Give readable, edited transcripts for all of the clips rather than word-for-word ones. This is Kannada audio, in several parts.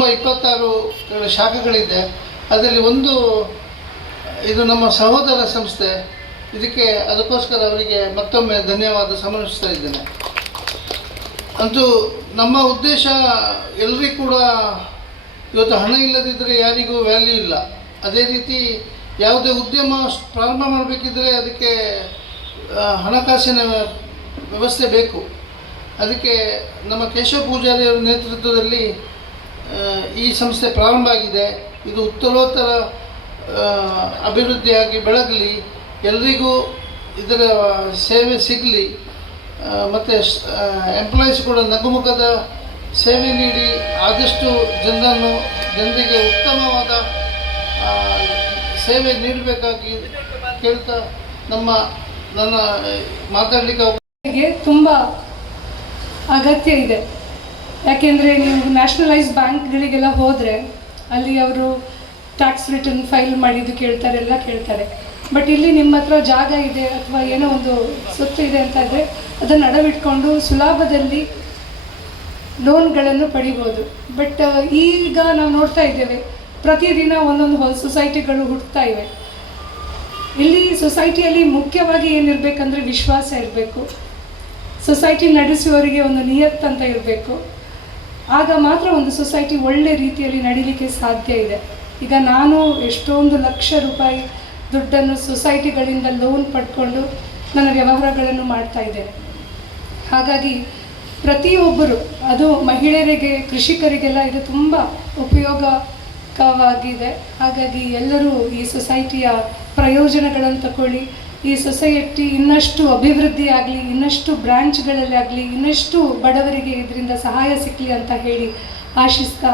ತುಂಬ 26 ಶಾಖೆಗಳಿದೆ. ಅದರಲ್ಲಿ ಒಂದು ಇದು ನಮ್ಮ ಸಹೋದರ ಸಂಸ್ಥೆ. ಅದಕ್ಕೋಸ್ಕರ ಅವರಿಗೆ ಮತ್ತೊಮ್ಮೆ ಧನ್ಯವಾದ ಸಮರ್ಪಿಸ್ತಾ ಇದ್ದೇನೆ. ಅಂತೂ ನಮ್ಮ ಉದ್ದೇಶ ಎಲ್ಲರಿಗೂ ಕೂಡ ಇವತ್ತು ಹಣ ಇಲ್ಲದಿದ್ದರೆ ಯಾರಿಗೂ ವ್ಯಾಲ್ಯೂ ಇಲ್ಲ. ಅದೇ ರೀತಿ ಯಾವುದೇ ಉದ್ಯಮ ಪ್ರಾರಂಭ ಮಾಡಬೇಕಿದ್ರೆ ಅದಕ್ಕೆ ಹಣಕಾಸಿನ ವ್ಯವಸ್ಥೆ ಬೇಕು. ಅದಕ್ಕೆ ನಮ್ಮ ಕೇಶವ ಪೂಜಾರಿಯವರ ನೇತೃತ್ವದಲ್ಲಿ ಈ ಸಂಸ್ಥೆ ಪ್ರಾರಂಭ ಆಗಿದೆ. ಇದು ಉತ್ತರೋತ್ತರ ಅಭಿವೃದ್ಧಿಯಾಗಿ ಬೆಳಗಲಿ, ಎಲ್ರಿಗೂ ಇದರ ಸೇವೆ ಸಿಗಲಿ, ಮತ್ತು ಎಂಪ್ಲಾಯೀಸ್ ಕೂಡ ನಗುಮುಖದ ಸೇವೆ ನೀಡಿ ಆದಷ್ಟು ಜನರಿಗೆ ಉತ್ತಮವಾದ ಸೇವೆ ನೀಡಬೇಕಾಗಿ ಕೇಳ್ತಾ ನನ್ನ ಮಾತಾಡಲಿಕ್ಕೆ ತುಂಬ ಅಗತ್ಯ ಇದೆ. ಯಾಕೆಂದರೆ ನೀವು ನ್ಯಾಷನಲೈಸ್ ಬ್ಯಾಂಕ್ಗಳಿಗೆಲ್ಲ ಹೋದರೆ ಅಲ್ಲಿ ಅವರು ಟ್ಯಾಕ್ಸ್ ರಿಟರ್ನ್ ಫೈಲ್ ಮಾಡಿದ್ದು ಕೇಳ್ತಾರೆ, ಎಲ್ಲ ಕೇಳ್ತಾರೆ. ಬಟ್ ಇಲ್ಲಿ ನಿಮ್ಮ ಹತ್ರ ಜಾಗ ಇದೆ ಅಥವಾ ಏನೋ ಒಂದು ಸೊತ್ತು ಇದೆ ಅಂತ ಇದ್ದರೆ ಅದನ್ನು ಅಡವಿಟ್ಕೊಂಡು ಸುಲಭದಲ್ಲಿ ಲೋನ್ಗಳನ್ನು ಪಡಿಬೋದು. ಬಟ್ ಈಗ ನಾವು ನೋಡ್ತಾ ಇದ್ದೇವೆ, ಪ್ರತಿದಿನ ಒಂದೊಂದು ಸೊಸೈಟಿಗಳು ಹುಟ್ಟುತ್ತಾ ಇವೆ. ಇಲ್ಲಿ ಸೊಸೈಟಿಯಲ್ಲಿ ಮುಖ್ಯವಾಗಿ ಏನಿರಬೇಕಂದ್ರೆ ವಿಶ್ವಾಸ ಇರಬೇಕು. ಸೊಸೈಟಿ ನಡೆಸುವವರಿಗೆ ಒಂದು ನಿಯತ್ ಅಂತ ಇರಬೇಕು. ಆಗ ಮಾತ್ರ ಒಂದು ಸೊಸೈಟಿ ಒಳ್ಳೆ ರೀತಿಯಲ್ಲಿ ನಡೀಲಿಕ್ಕೆ ಸಾಧ್ಯ ಇದೆ. ಈಗ ನಾನು ಎಷ್ಟೊಂದು ಲಕ್ಷ ರೂಪಾಯಿ ದುಡ್ಡನ್ನು ಸೊಸೈಟಿಗಳಿಂದ ಲೋನ್ ಪಡ್ಕೊಂಡು ನನ್ನ ವ್ಯವಹಾರಗಳನ್ನು ಮಾಡ್ತಾ ಇದ್ದೇನೆ. ಹಾಗಾಗಿ ಪ್ರತಿಯೊಬ್ಬರು, ಅದು ಮಹಿಳೆಯರಿಗೆ, ಕೃಷಿಕರಿಗೆಲ್ಲ ಇದು ತುಂಬ ಉಪಯೋಗಕವಾಗಿದೆ. ಹಾಗಾಗಿ ಎಲ್ಲರೂ ಈ ಸೊಸೈಟಿಯ ಪ್ರಯೋಜನಗಳನ್ನು ತಗೊಳ್ಳಿ. ಈ ಸೊಸೈಟಿ ಇನ್ನಷ್ಟು ಅಭಿವೃದ್ಧಿ ಆಗಲಿ, ಇನ್ನಷ್ಟು ಬ್ರಾಂಚ್ಗಳಲ್ಲಿ ಆಗಲಿ, ಇನ್ನಷ್ಟು ಬಡವರಿಗೆ ಇದರಿಂದ ಸಹಾಯ ಸಿಕ್ಕಲಿ ಅಂತ ಹೇಳಿ ಆಶಿಸ್ತಾ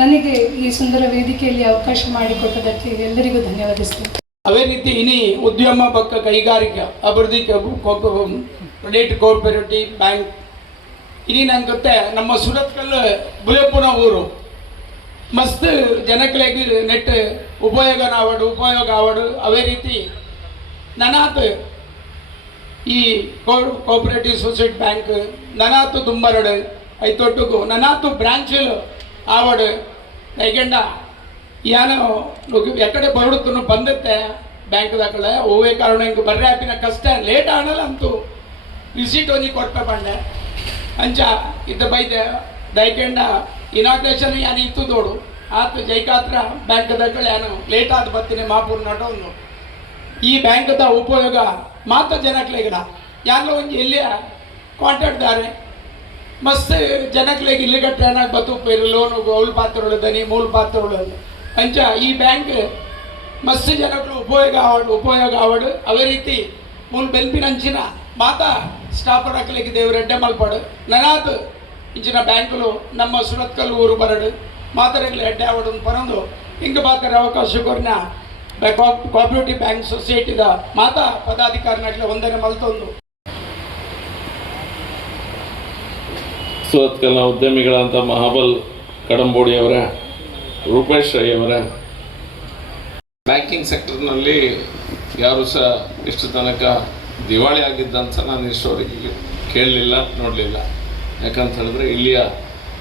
ನನಗೆ ಈ ಸುಂದರ ವೇದಿಕೆಯಲ್ಲಿ ಅವಕಾಶ ಮಾಡಿಕೊಟ್ಟದಕ್ಕೆ ಎಲ್ಲರಿಗೂ ಧನ್ಯವಾದಿಸ್ತೇನೆ. ಅವೇ ರೀತಿ ಇನಿ ಉದ್ಯಮ ಪಕ್ಕ ಕೈಗಾರಿಕಾ ಅಭಿವೃದ್ಧಿ ಕ್ರೆಡಿಟ್ ಕೋಆಪರೇಟಿವ್ ಬ್ಯಾಂಕ್ ಇನಿ ನಂಗೆ ನಮ್ಮ ಸುರತ್ಕಲ್ ಬುಲೆಪುರ ಊರು ಮಸ್ತ್ ಜನಗಳಿಗೆ ನೆಟ್ ಉಪಯೋಗ ಆವಡು. ಅವೇ ರೀತಿ ನನಾತ್ ಈ ಕೋಆಪರೇಟಿವ್ ಸೊಸೈಟಿ ಬ್ಯಾಂಕ್ ನನಾತ್ ದುಂಬರಡು ಐತೊಟ್ಟುಗು ನನಾತ್ ಬ್ರಾಂಚಲು ಆವಡು ದೈಗಂಡ ಯಾನು ಎಕಡೆ ಬರುಡುತ್ತೂ ಬಂದತ್ತೆ ಬ್ಯಾಂಕ್ ದಾಖಲೆ ಹೋಗೇ ಕಾರಣ ಹಿಂಗೆ ಬರ್ರೆ ಆಪಿನ ಕಷ್ಟ ಲೇಟ್ ಆನಲ್ಲ ಅಂತೂ ವಿಸಿಟ್ ಒಂದಿ ಕೊಡ್ಪೆ ಬಂಡೆ ಅಂಚ ಇದ್ದ ಬೈದೆ ದೈಗಂಡ ಇನಾಗ್ರೇಷನ್ ಯಾನು ಇತ್ತು ದೋಡು ಆತು ಜೈಕಾತ್ರ ಬ್ಯಾಂಕ್ ದಾಖಲೆ ಯಾನು ಲೇಟ್ ಆದ ಬರ್ತೀನಿ ಮಾಪೂರ್ ನಟೊಂದು ಈ ಬ್ಯಾಂಕ್ದ ಉಪಯೋಗ ಮಾತ್ರ ಜನಕ್ಲೆಗಿಡ ಯಾರೋ ಒಂದು ಎಲ್ಲಿಯ ಕಾಂಟ್ಯಾಕ್ಟ್ದಾರೆ ಮಸ್ತ್ ಜನಕ್ಲೆಗೆ ಇಲ್ಲಿಗ ಟ್ರೈನಾಗಿ ಬತ್ತುಪ್ಪೇರು ಲೋನು ಅವಳು ಪಾತ್ರಗಳು ದನಿ ಮೂಲ ಪಾತ್ರಗಳು ಅಂಚ ಈ ಬ್ಯಾಂಕ್ ಮಸ್ತ್ ಜನಗಳು ಉಪಯೋಗ ಆವಡು. ಅವೇ ರೀತಿ ಮೂಲ ಬೆಲ್ಪಿನ ಅಂಚಿನ ಮಾತ ಸ್ಟಾಫರ್ ಹಾಕ್ಲಿಕ್ಕೆ ದೇವ್ರು ಎಡ್ಡೆ ಮಲ್ಪಾಡು ನನಾತ್ ಇಂಚಿನ ಬ್ಯಾಂಕುಲು ನಮ್ಮ ಸುರತ್ಕಲ್ ಊರು ಬರಡು ಮಾತರಗಳು ಎಡ್ಡೆ ಆವಡು ಪರಂದು ಹಿಂಗೆ ಬಾಕರ ಅವಕಾಶ ಕೊರ್ನ ಕೋಆಪರೇಟಿವ್ ಬ್ಯಾಂಕ್ ಸೊಸೈಟಿದ ಮಾತಾ ಪದಾಧಿಕಾರಿನಾಗ್ಲಿ ಒಂದನೇ ಮಲ್ತೊಂದು ಸುರತ್ಕಲ್ನ ಉದ್ಯಮಿಗಳಂತ ಮಹಾಬಲ್ ಕಡಂಬೋಡಿಯವರ, ರೂಪೇಶ್ ರೈಯವರ, ಬ್ಯಾಂಕಿಂಗ್ ಸೆಕ್ಟರ್ನಲ್ಲಿ ಯಾರು ಸಹ ಇಷ್ಟು ತನಕ ದಿವಾಳಿ ಆಗಿದ್ದಂತ ನಾನು ಇಷ್ಟವರೆಗೆ ಕೇಳಲಿಲ್ಲ, ನೋಡಲಿಲ್ಲ. ಯಾಕಂತ ಹೇಳಿದ್ರೆ ಇಲ್ಲಿಯ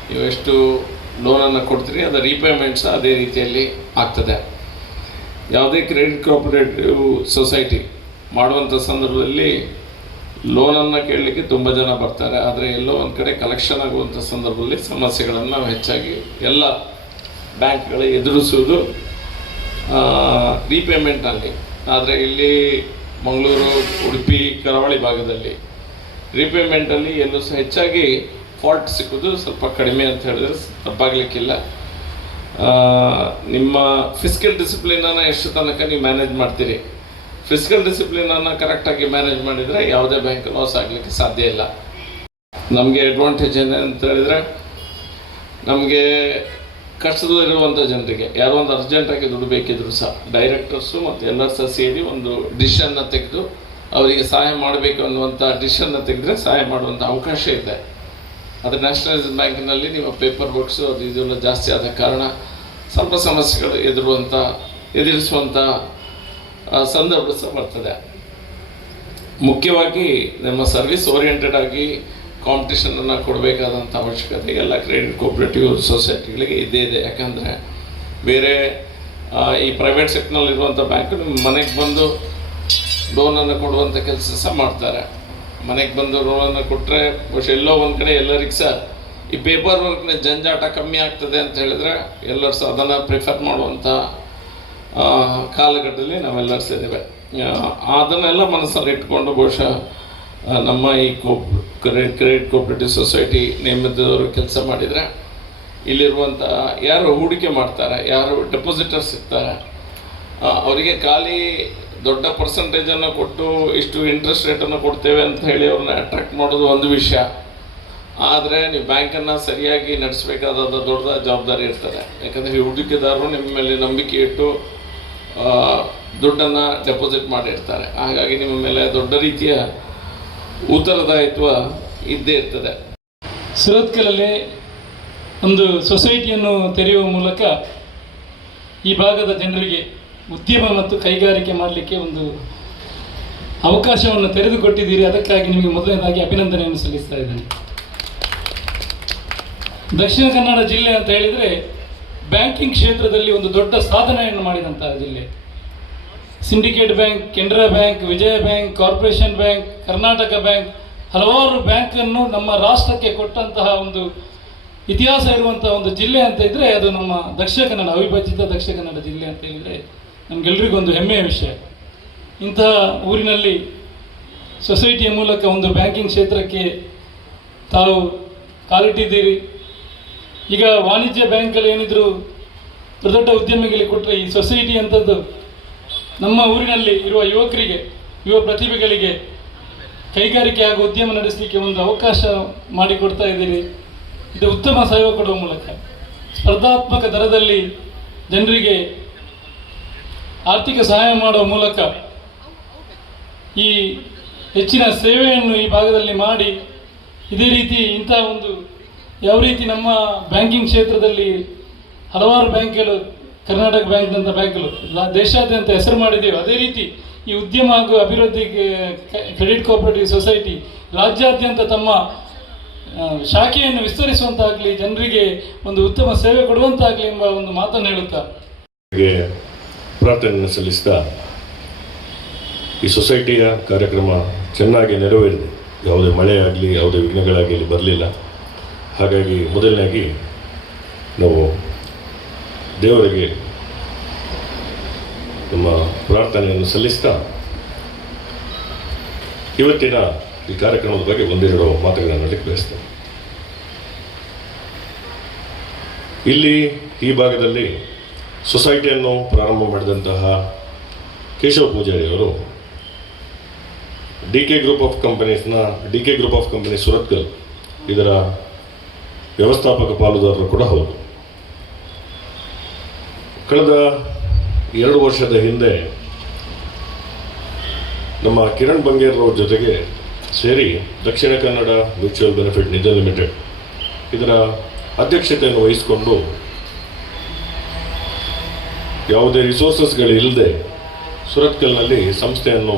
ನೀವು ಎಷ್ಟು ಲೋನನ್ನು ಕೊಡ್ತೀರಿ ಅದರ ರೀಪೇಮೆಂಟ್ಸ್ ಅದೇ ರೀತಿಯಲ್ಲಿ ಆಗ್ತದೆ. ಯಾವುದೇ ಕ್ರೆಡಿಟ್ ಕೋಆಪರೇಟಿವ್ ಸೊಸೈಟಿ ಮಾಡುವಂಥ ಸಂದರ್ಭದಲ್ಲಿ ಲೋನನ್ನು ಕೇಳಲಿಕ್ಕೆ ತುಂಬ ಜನ ಬರ್ತಾರೆ. ಆದರೆ ಎಲ್ಲೋ ಒಂದು ಕಡೆ ಕಲೆಕ್ಷನ್ ಆಗುವಂಥ ಸಂದರ್ಭದಲ್ಲಿ ಸಮಸ್ಯೆಗಳನ್ನು ನಾವು ಹೆಚ್ಚಾಗಿ ಎಲ್ಲ ಬ್ಯಾಂಕ್ಗಳು ಎದುರಿಸುವುದು ರೀಪೇಮೆಂಟ್ನಲ್ಲಿ. ಆದರೆ ಇಲ್ಲಿ ಮಂಗಳೂರು, ಉಡುಪಿ, ಕರಾವಳಿ ಭಾಗದಲ್ಲಿ ರೀಪೇಮೆಂಟಲ್ಲಿ ಎಲ್ಲೂ ಸಹ ಹೆಚ್ಚಾಗಿ ಫಾಲ್ಟ್ ಸಿಕ್ಕೋದು ಸ್ವಲ್ಪ ಕಡಿಮೆ ಅಂತ ಹೇಳಿದ್ರೆ ತಪ್ಪಾಗಲಿಕ್ಕಿಲ್ಲ. ನಿಮ್ಮ ಫಿಸ್ಕಲ್ ಡಿಸಿಪ್ಲಿನನ್ನು ಎಷ್ಟು ತನಕ ನೀವು ಮ್ಯಾನೇಜ್ ಮಾಡ್ತೀರಿ, ಫಿಸ್ಕಲ್ ಡಿಸಿಪ್ಲಿನನ್ನು ಕರೆಕ್ಟಾಗಿ ಮ್ಯಾನೇಜ್ ಮಾಡಿದರೆ ಯಾವುದೇ ಬ್ಯಾಂಕ್ ಲಾಸ್ ಆಗಲಿಕ್ಕೆ ಸಾಧ್ಯ ಇಲ್ಲ. ನಮಗೆ ಅಡ್ವಾಂಟೇಜ್ ಏನಂತ ಹೇಳಿದರೆ, ನಮಗೆ ಕಷ್ಟದಲ್ಲಿರುವಂಥ ಜನರಿಗೆ ಯಾರೋ ಒಂದು ಅರ್ಜೆಂಟಾಗಿ ದುಡ್ಡು ಬೇಕಿದ್ರು ಸಹ ಡೈರೆಕ್ಟರ್ಸು ಮತ್ತು ಎಲ್ಲರೂ ಸಹ ಸೇರಿ ಒಂದು ಡಿಶನ್ನು ತೆಗೆದು ಅವರಿಗೆ ಸಹಾಯ ಮಾಡಬೇಕು ಅನ್ನುವಂಥ ಡಿಶನ್ನು ತೆಗೆದ್ರೆ ಸಹಾಯ ಮಾಡುವಂಥ ಅವಕಾಶ ಇದೆ. ಆದರೆ ನ್ಯಾಷನಲೈಸ್ಡ್ ಬ್ಯಾಂಕಿನಲ್ಲಿ ನಿಮ್ಮ ಪೇಪರ್ ವರ್ಕ್ಸು ಅದು ಇದೆಲ್ಲ ಜಾಸ್ತಿ ಆದ ಕಾರಣ ಸ್ವಲ್ಪ ಸಮಸ್ಯೆಗಳು ಎದುರಿಸುವಂಥ ಸಂದರ್ಭ ಸಹ ಬರ್ತದೆ. ಮುಖ್ಯವಾಗಿ ನಮ್ಮ ಸರ್ವಿಸ್ ಓರಿಯೆಂಟೆಡ್ ಆಗಿ ಕಾಂಪಿಟೇಷನನ್ನು ಕೊಡಬೇಕಾದಂಥ ಅವಶ್ಯಕತೆ ಎಲ್ಲ ಕ್ರೆಡಿಟ್ ಕೋಆಪರೇಟಿವ್ ಸೊಸೈಟಿಗಳಿಗೆ ಇದ್ದೇ ಇದೆ. ಯಾಕಂದರೆ ಬೇರೆ ಈ ಪ್ರೈವೇಟ್ ಸೆಕ್ಟರ್ನಲ್ಲಿರುವಂಥ ಬ್ಯಾಂಕು ನಿಮ್ಮ ಮನೆಗೆ ಬಂದು ಲೋನನ್ನು ಕೊಡುವಂಥ ಕೆಲಸ ಸಹ ಮಾಡ್ತಾರೆ. ಮನೆಗೆ ಬಂದು ಲೋನನ್ನು ಕೊಟ್ಟರೆ ಬಹುಶಃ ಎಲ್ಲೋ ಒಂದು ಕಡೆ ಎಲ್ಲರಿಗೂ ಸಹ ಈ ಪೇಪರ್ ವರ್ಕ್ನ ಜಂಜಾಟ ಕಮ್ಮಿ ಆಗ್ತದೆ ಅಂತ ಹೇಳಿದರೆ ಎಲ್ಲರೂ ಸಹ ಅದನ್ನು ಪ್ರಿಫರ್ ಮಾಡುವಂಥ ಕಾಲಘಟ್ಟದಲ್ಲಿ ನಾವೆಲ್ಲರೂ ಸೇರಿದ್ದೇವೆ. ಅದನ್ನೆಲ್ಲ ಮನಸ್ಸಲ್ಲಿ ಇಟ್ಕೊಂಡು ಬಹುಶಃ ನಮ್ಮ ಈ ಕ್ರೆಡಿಟ್ ಕೋಆಪರೇಟಿವ್ ಸೊಸೈಟಿ ನೇಮಿತದವರು ಕೆಲಸ ಮಾಡಿದರೆ ಇಲ್ಲಿರುವಂಥ ಯಾರು ಹೂಡಿಕೆ ಮಾಡ್ತಾರೆ, ಯಾರು ಡೆಪಾಸಿಟರ್ಸ್ ಇರ್ತಾರೆ, ಅವರಿಗೆ ಖಾಲಿ ದೊಡ್ಡ ಪರ್ಸೆಂಟೇಜನ್ನು ಕೊಟ್ಟು ಇಷ್ಟು ಇಂಟ್ರೆಸ್ಟ್ ರೇಟನ್ನು ಕೊಡ್ತೇವೆ ಅಂತ ಹೇಳಿ ಅವ್ರನ್ನ ಅಟ್ರಾಕ್ಟ್ ಮಾಡೋದು ಒಂದು ವಿಷಯ. ಆದರೆ ನೀವು ಬ್ಯಾಂಕನ್ನು ಸರಿಯಾಗಿ ನಡೆಸಬೇಕಾದ ದೊಡ್ಡ ಜವಾಬ್ದಾರಿ ಇರ್ತದೆ. ಯಾಕಂದರೆ ಹೂಡಿಕೆದಾರರು ನಿಮ್ಮ ಮೇಲೆ ನಂಬಿಕೆ ಇಟ್ಟು ದುಡ್ಡನ್ನು ಡೆಪಾಸಿಟ್ ಮಾಡಿರ್ತಾರೆ. ಹಾಗಾಗಿ ನಿಮ್ಮ ಮೇಲೆ ದೊಡ್ಡ ರೀತಿಯ ಉತ್ತರದಾಯಿತ್ವ ಇದ್ದೇ ಇರ್ತದೆ. ಸುರತ್ಕಲಲ್ಲಿ ಒಂದು ಸೊಸೈಟಿಯನ್ನು ತೆರೆಯುವ ಮೂಲಕ ಈ ಭಾಗದ ಜನರಿಗೆ ಉದ್ಯಮ ಮತ್ತು ಕೈಗಾರಿಕೆ ಮಾಡಲಿಕ್ಕೆ ಒಂದು ಅವಕಾಶವನ್ನು ತೆರೆದುಕೊಟ್ಟಿದ್ದೀರಿ. ಅದಕ್ಕಾಗಿ ನಿಮಗೆ ಮೊದಲನೇದಾಗಿ ಅಭಿನಂದನೆಯನ್ನು ಸಲ್ಲಿಸ್ತಾ ಇದ್ದೇನೆ. ದಕ್ಷಿಣ ಕನ್ನಡ ಜಿಲ್ಲೆ ಅಂತ ಹೇಳಿದರೆ ಬ್ಯಾಂಕಿಂಗ್ ಕ್ಷೇತ್ರದಲ್ಲಿ ಒಂದು ದೊಡ್ಡ ಸಾಧನೆಯನ್ನು ಮಾಡಿದಂತಹ ಜಿಲ್ಲೆ. Syndicate bank, Canara bank, Vijaya bank, corporation bank, Karnataka bank, ಹಲವಾರು ಬ್ಯಾಂಕನ್ನು ನಮ್ಮ ರಾಷ್ಟ್ರಕ್ಕೆ ಕೊಟ್ಟಂತಹ ಒಂದು ಇತಿಹಾಸ ಇರುವಂತಹ ಒಂದು ಜಿಲ್ಲೆ ಅಂತ ಇದ್ದರೆ ಅದು ನಮ್ಮ ದಕ್ಷಿಣ ಕನ್ನಡ, ಅವಿಭಜಿತ ದಕ್ಷಿಣ ಕನ್ನಡ ಜಿಲ್ಲೆ ಅಂತ ಹೇಳಿದರೆ ನಮಗೆಲ್ಲರಿಗೊಂದು ಹೆಮ್ಮೆಯ ವಿಷಯ. ಇಂತಹ ಊರಿನಲ್ಲಿ ಸೊಸೈಟಿಯ ಮೂಲಕ ಒಂದು ಬ್ಯಾಂಕಿಂಗ್ ಕ್ಷೇತ್ರಕ್ಕೆ ತಾವು ಕಾಲಿಟ್ಟಿದ್ದೀರಿ. ಈಗ ವಾಣಿಜ್ಯ ಬ್ಯಾಂಕಲ್ಲಿ ಏನಿದ್ರು ದೊಡ್ಡ ಉದ್ಯಮಿಗಳಿಗೆ ಕೊಟ್ಟರೆ ಈ ಸೊಸೈಟಿ ಅಂಥದ್ದು ನಮ್ಮ ಊರಿನಲ್ಲಿ ಇರುವ ಯುವಕರಿಗೆ, ಯುವ ಪ್ರತಿಭೆಗಳಿಗೆ ಕೈಗಾರಿಕೆ ಹಾಗೂ ಉದ್ಯಮ ನಡೆಸಲಿಕ್ಕೆ ಒಂದು ಅವಕಾಶ ಮಾಡಿಕೊಡ್ತಾ ಇದ್ದೀರಿ. ಇದು ಉತ್ತಮ ಸೇವೆ ಕೊಡುವ ಮೂಲಕ ಸ್ಪರ್ಧಾತ್ಮಕ ದರದಲ್ಲಿ ಜನರಿಗೆ ಆರ್ಥಿಕ ಸಹಾಯ ಮಾಡುವ ಮೂಲಕ ಈ ಹೆಚ್ಚಿನ ಸೇವೆಯನ್ನು ಈ ಭಾಗದಲ್ಲಿ ಮಾಡಿ ಇದೇ ರೀತಿ ಇಂತಹ ಒಂದು ಯಾವ ರೀತಿ ನಮ್ಮ ಬ್ಯಾಂಕಿಂಗ್ ಕ್ಷೇತ್ರದಲ್ಲಿ ಹಲವಾರು ಬ್ಯಾಂಕ್ಗಳು, ಕರ್ನಾಟಕ ಬ್ಯಾಂಕ್ನಂಥ ಬ್ಯಾಂಕ್ಗಳು ದೇಶಾದ್ಯಂತ ಹೆಸರು ಮಾಡಿದ್ದೇವೆ. ಅದೇ ರೀತಿ ಈ ಉದ್ಯಮ ಹಾಗೂ ಅಭಿವೃದ್ಧಿಗೆ ಕ್ರೆಡಿಟ್ ಕೋಆಪರೇಟಿವ್ ಸೊಸೈಟಿ ರಾಜ್ಯಾದ್ಯಂತ ತಮ್ಮ ಶಾಖೆಯನ್ನು ವಿಸ್ತರಿಸುವಂತಾಗಲಿ, ಜನರಿಗೆ ಒಂದು ಉತ್ತಮ ಸೇವೆ ಕೊಡುವಂತಾಗಲಿ ಎಂಬ ಒಂದು ಮಾತನ್ನು ಹೇಳುತ್ತಾ ಪ್ರಾರ್ಥನೆಯನ್ನು ಸಲ್ಲಿಸ್ತಾ ಈ ಸೊಸೈಟಿಯ ಕಾರ್ಯಕ್ರಮ ಚೆನ್ನಾಗಿ ನೆರವೇರಿದೆ. ಯಾವುದೇ ಮಳೆ ಆಗಲಿ, ಯಾವುದೇ ವಿಘ್ನಗಳಾಗಲಿ ಬರಲಿಲ್ಲ. ಹಾಗಾಗಿ ಮೊದಲನೇದಾಗಿ ನಾವು ದೇವರಿಗೆ ನಮ್ಮ ಪ್ರಾರ್ಥನೆಯನ್ನು ಸಲ್ಲಿಸ್ತಾ ಇವತ್ತಿನ ಈ ಕಾರ್ಯಕ್ರಮದ ಬಗ್ಗೆ ಒಂದೆರಡು ಮಾತುಗಳನ್ನು ಹೇಳಲಿಕ್ಕೆ ಬಯಸ್ತೇನೆ. ಇಲ್ಲಿ ಈ ಭಾಗದಲ್ಲಿ ಸೊಸೈಟಿಯನ್ನು ಪ್ರಾರಂಭ ಮಾಡಿದಂತಹ ಕೇಶವ ಪೂಜಾರಿಯವರು D K group of companies Surathkal ಇದರ ವ್ಯವಸ್ಥಾಪಕ ಪಾಲುದಾರರು ಕೂಡ ಹೌದು. ಕಳೆದ 2 ವರ್ಷದ ಹಿಂದೆ ನಮ್ಮ ಕಿರಣ್ ಬಂಗೇರ್ರವ್ರ ಜೊತೆಗೆ ಸೇರಿ ದಕ್ಷಿಣ ಕನ್ನಡ ಮ್ಯೂಚುವಲ್ ಬೆನಿಫಿಟ್ ನಿಧಿ ಲಿಮಿಟೆಡ್ ಇದರ ಅಧ್ಯಕ್ಷತೆಯನ್ನು ವಹಿಸಿಕೊಂಡು ಯಾವುದೇ ರಿಸೋರ್ಸಸ್ಗಳಿಲ್ಲದೆ ಸುರತ್ಕಲ್ನಲ್ಲಿ ಸಂಸ್ಥೆಯನ್ನು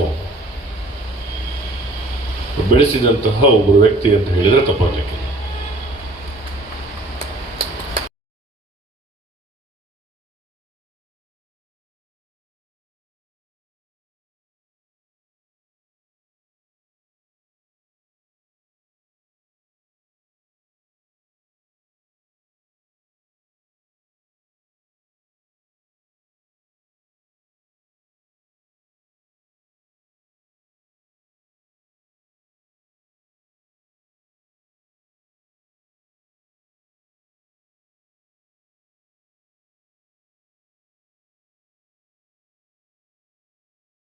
ಬೆಳೆಸಿದಂತಹ ಒಬ್ಬರು ವ್ಯಕ್ತಿ ಅಂತ ಹೇಳಿದರೆ ತಪ್ಪಾಗಲಿಕ್ಕೆ.